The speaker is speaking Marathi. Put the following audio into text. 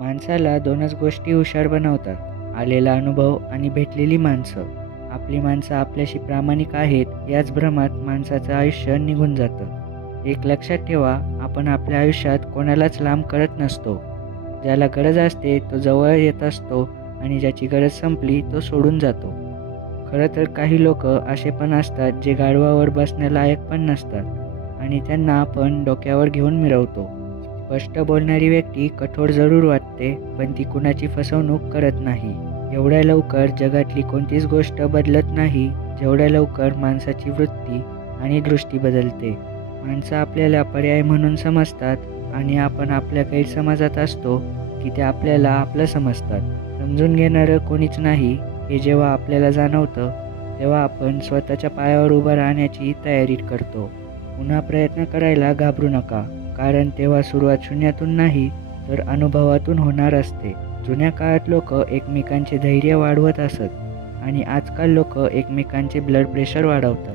माणसाला दोनच गोष्टी हुशार बनवतात, आलेला अनुभव आणि भेटलेली माणसं. आपली माणसं आपल्याशी प्रामाणिक आहेत याच भ्रमात माणसाचं आयुष्य निघून जातं. एक लक्षात ठेवा, आपण आपल्या आयुष्यात कोणालाच लांब करत नसतो. ज्याला गरज असते तो जवळ येत असतो आणि ज्याची गरज संपली तो सोडून जातो. खरं तर काही लोक असे पण असतात जे गाढवावर बसण्यालायक पण नसतात आणि त्यांना आपण डोक्यावर घेऊन मिरवतो. स्पष्ट बोलणारी व्यक्ती कठोर जरूर वाटते, पण ती कुणाची फसवणूक करत नाही. एवढ्या लवकर जगातली कोणतीच गोष्ट बदलत नाही जेवढ्या लवकर माणसाची वृत्ती आणि दृष्टी बदलते. माणसं आपल्याला पर्याय म्हणून समजतात आणि आपण आपल्या गैरसमजात असतो की ते आपल्याला आपलं समजतात. समजून घेणारं कोणीच नाही हे जेव्हा आपल्याला जाणवतं तेव्हा आपण स्वतःच्या पायावर उभं राहण्याची तयारी करतो. पुन्हा प्रयत्न करायला घाबरू नका, कारण तेव्हा सुरुवात शून्यातून नाही तर अनुभवातून होणार असते. जुन्या काळात लोक एकमेकांचे धैर्य वाढवत असत आणि आजकाल लोक एकमेकांचे ब्लड प्रेशर वाढवतात.